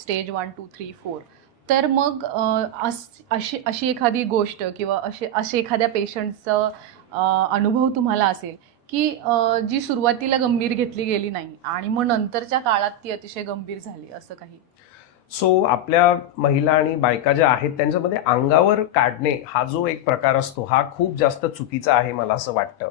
Stage one two three four. तर मग अशी अशी एखादी गोष्ट किंवा असे असे एखाद्या पेशंटचं अनुभव तुम्हाला असेल की जी सुरुवातीला गंभीर घेतली गेली नाही आणि मग नंतरच्या काळात ती अतिशय गंभीर झाली असं काही? सो आपल्या महिला आणि बायका ज्या आहेत त्यांच्यामध्ये अंगावर काढणे हा जो एक प्रकार असतो हा खूप जास्त चुकीचा आहे मला असं वाटतं.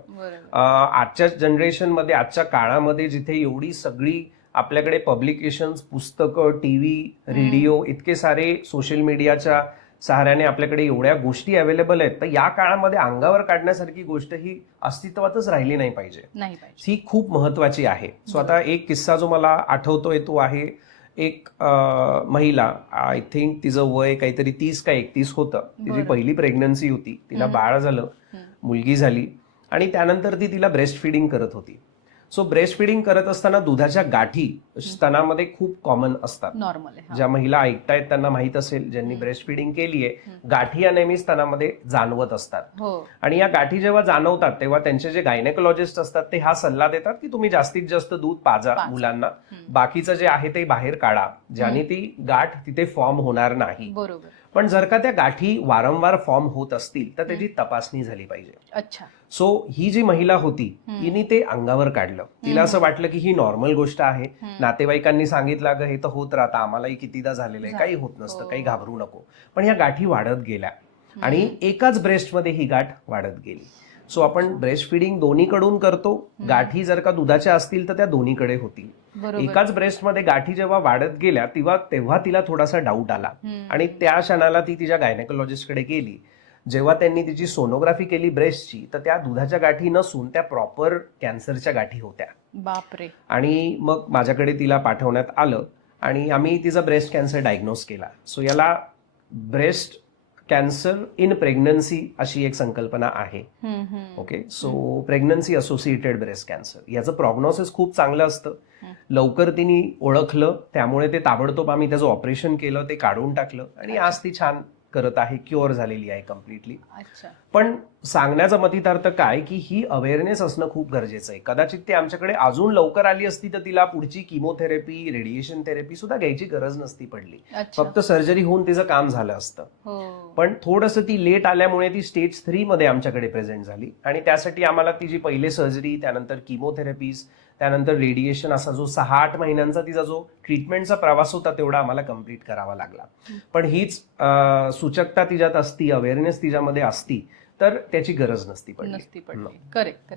आजच्या जनरेशनमध्ये आजच्या काळामध्ये जिथे एवढी सगळी आपल्याकडे पब्लिकेशन्स पुस्तकं टी व्ही रेडिओ इतके सारे सोशल मीडियाच्या सहाऱ्याने आपल्याकडे एवढ्या गोष्टी अवेलेबल आहेत. तर या काळामध्ये अंगावर काढण्यासारखी गोष्ट ही अस्तित्वातच राहिली नाही पाहिजे. ही खूप महत्वाची आहे. सो आता एक किस्सा जो मला आठवतोय तो आहे. एक महिला आय थिंक तिचं वय काहीतरी तीस का एकतीस होतं. तिची. पहिली प्रेग्नन्सी होती. तिला. बाळ झालं. मुलगी झाली. आणि त्यानंतर ती तिला ब्रेस्ट फिडिंग करत होती. सो ब्रेस्ट फिडिंग करत असताना दुधाच्या गाठी स्तनामध्ये खूप कॉमन असतात नॉर्मल. ज्या महिला ऐकतायत त्यांना माहीत असेल ज्यांनी. ब्रेस्ट फिडिंग केली आहे. गाठी या नेहमी स्तनामध्ये जाणवत असतात हो आणि या गाठी जेव्हा जाणवतात तेव्हा त्यांचे जे गायनेकोलॉजिस्ट असतात ते हा सल्ला देतात की तुम्ही जास्तीत जास्त दूध पाजा. मुलांना. बाकीचं जे आहे ते बाहेर काढा ज्याने ती गाठ तिथे फॉर्म होणार नाही बरोबर पण जर का त्या गाठी वारंवार फॉर्म होत असतील तर त्याची तपासणी झाली पाहिजे. अच्छा. सो ही जी महिला होती. हिने ते अंगावर काढलं. तिला असं वाटलं की ही नॉर्मल गोष्ट आहे. नातेवाईकांनी सांगितलं अगं हे तर होत राहतं. आम्हालाही कितीदा झालेलं आहे. काही होत नसतं. हो. काही घाबरू नको. पण या गाठी वाढत गेल्या. आणि एकाच ब्रेस्टमध्ये ही गाठ वाढत गेली. सो आपण ब्रेस्ट फिडिंग दोन्हीकडून करतो. गाठी जर का दुधाच्या असतील तर त्या दोन्हीकडे होतील. एकाच ब्रेस्टमध्ये गाठी जेव्हा वाढत गेल्या तेव्हा तेव्हा तिला थोडासा डाऊट आला. आणि त्या क्षणाला ती तिच्या गायनेकोलॉजिस्टकडे गेली. जेव्हा त्यांनी तिची सोनोग्राफी केली ब्रेस्टची तर त्या दुधाच्या गाठी नसून त्या प्रॉपर कॅन्सरच्या गाठी होत्या. बापरे. आणि मग माझ्याकडे तिला पाठवण्यात आलं. आणि आम्ही तिचा ब्रेस्ट कॅन्सर डायग्नोज केला. सो याला ब्रेस्ट कॅन्सर इन प्रेग्नन्सी अशी एक संकल्पना आहे. Okay so pregnancy associated breast cancer याचं प्रॉग्नोसिस खूप चांगलं असतं. लवकर तिने ओळखलं त्यामुळे ते ताबडतोब आम्ही त्याचं ऑपरेशन केलं ते काढून टाकलं आणि आज ती छान करत आहे क्युअर झालेली आहे कम्प्लिटली पण सांगण्याचा मतितार्थ काय की ही अवेअरनेस असणं खूप गरजेचं आहे. कदाचित ती आमच्याकडे अजून लवकर आली असती तर तिला पुढची किमोथेरपी रेडिएशन थेरपी सुद्धा घ्यायची गरज नसती पडली. फक्त सर्जरी होऊन तिचं काम झालं असतं. हो. पण थोडंसं ती लेट आल्यामुळे ती स्टेज थ्री मध्ये आमच्याकडे प्रेझेंट झाली. आणि त्यासाठी आम्हाला तिची पहिले सर्जरी त्यानंतर किमोथेरपीज त्यानंतर रेडिएशन असा जो सहा आठ महिन्यांचा तिचा जो ट्रीटमेंटचा प्रवास होता तेवढा आम्हाला कंप्लीट करावा लागला. पण हीच सूचकता तिच्यात असती अवेअरनेस तिच्यामध्ये असती तर त्याची गरज नसती पडली. नसती पडली. करेक्ट